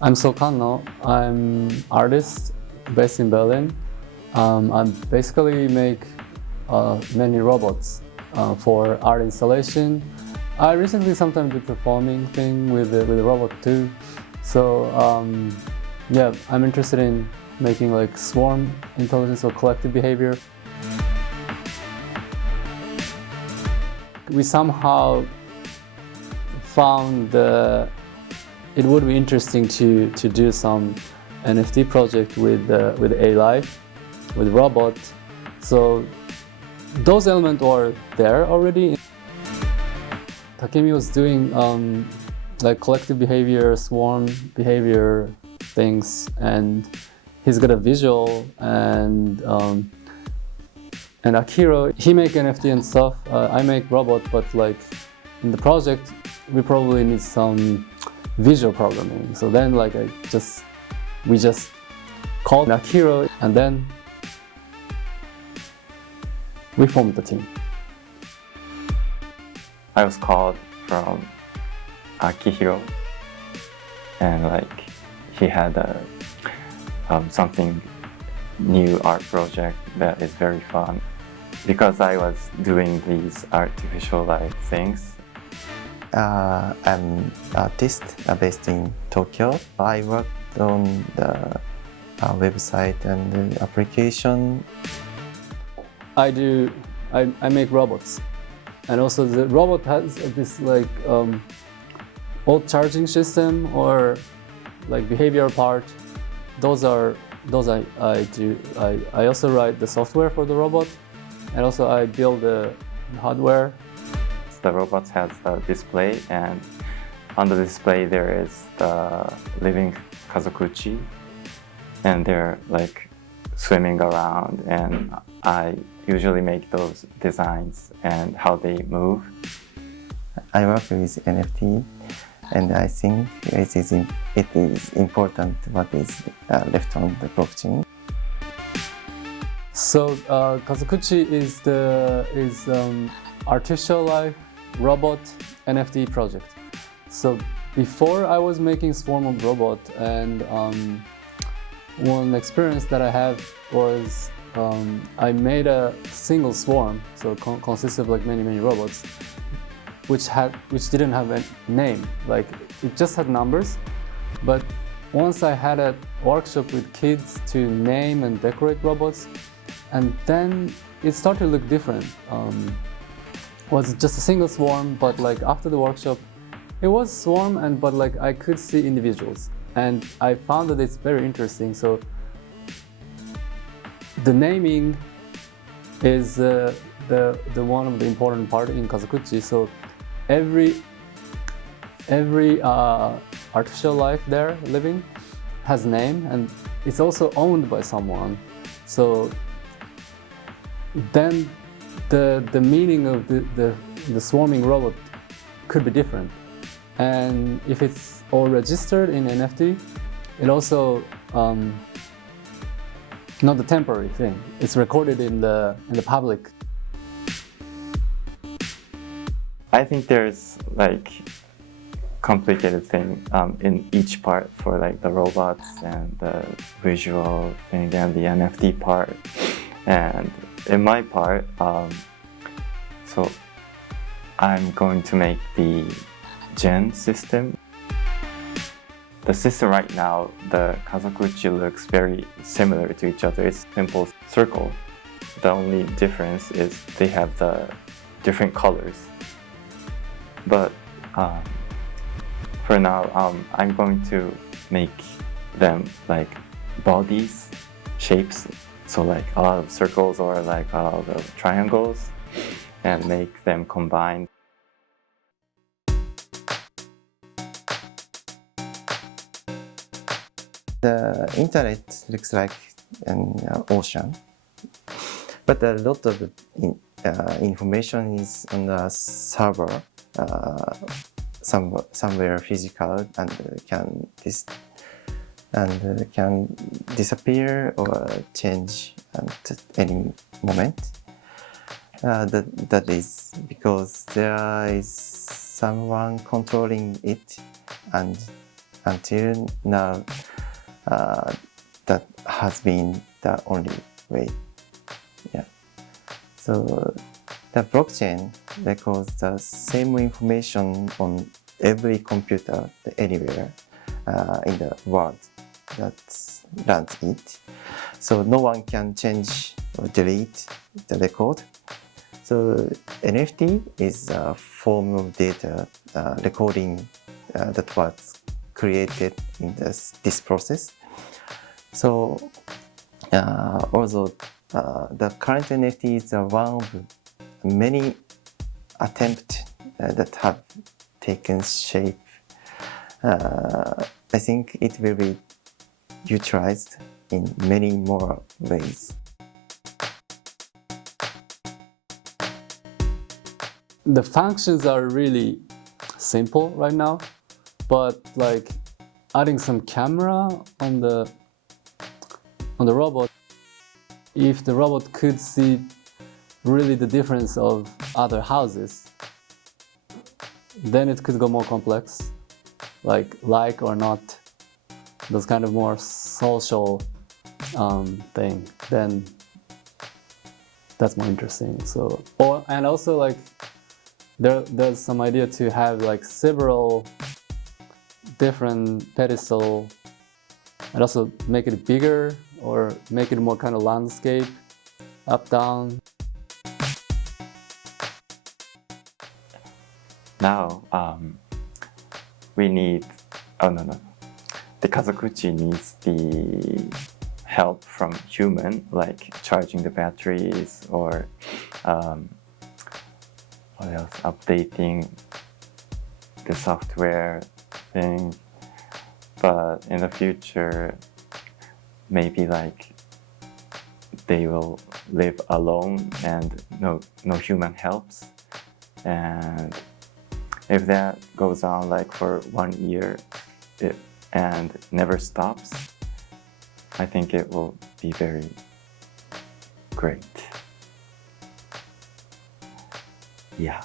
I'm Kanno. I'm artist based in Berlin. I basically make many robots for art installation. I recently sometimes do performing thing with the robot too. So yeah, I'm interested in making like swarm intelligence or collective behavior. We somehow found it would be interesting to do some NFT project with A-Life, with robot. So those elements are there already. Takemi was doing like collective behavior, swarm behavior things, and he's got a visual, and Akihiro, he make NFT and stuff. I make robot, but like in the project, we probably need some visual programming. So then like we just called Akihiro, and then we formed the team. I was called from Akihiro, and like he had something new art project that is very fun. Because I was doing these artificial life things. I'm an artist based in Tokyo. I worked on the website and the application. I make robots, and also the robot has this like old charging system or like behavioral part. Those I do. I also write the software for the robot, and also I build the hardware. The robot has a display, and on the display there is the living Kazokutchi, and they're like swimming around, and I usually make those designs and how they move. I work with NFT, and I think it is important what is left on the blockchain. So Kazokutchi is artificial life robot NFT project. So before I was making swarm of robot, and one experience that I have was I made a single swarm, so consists of like many robots, which didn't have a name. Like it just had numbers. But once I had a workshop with kids to name and decorate robots, and then it started to look different. Was just a single swarm, but like after the workshop, it was swarm, but like I could see individuals, and I found that it's very interesting. So the naming is the one of the important part in Kazokutchi. So every artificial life there living has name, and it's also owned by someone. So then the meaning of the swarming robot could be different. And if it's all registered in NFT, it also not the temporary thing. It's recorded in the public. I think there's like complicated thing in each part for like the robots and the visual thing and the NFT part. And in my part, so I'm going to make the gen system. The system right now, the Kazokutchi looks very similar to each other. It's simple circle. The only difference is they have the different colors. But for now, I'm going to make them like bodies, shapes. So like a lot of circles or like a lot of triangles, and make them combined. The internet looks like an ocean, but a lot of information is on the server, somewhere physical, and can disappear or change at any moment. That is because there is someone controlling it, and until now, that has been the only way. Yeah. So the blockchain records the same information on every computer anywhere in the world that runs it. So no one can change or delete the record. So NFT is a form of data recording that was created in this process. So although the current NFT is one of many attempts that have taken shape, I think it will be utilized in many more ways. The functions are really simple right now, but like adding some camera on the robot, if the robot could see really the difference of other houses, then it could go more complex, like or not, those kind of more social thing. Then that's more interesting. So, and also like there's some idea to have like several different pedestal and also make it bigger or make it more kind of landscape, up, down. Now we need, the Kazokutchi needs the help from human, like charging the batteries or what else, updating the software thing. But in the future, maybe like they will live alone and no human helps. And if that goes on like for 1 year and never stops, I think it will be very great. Yeah.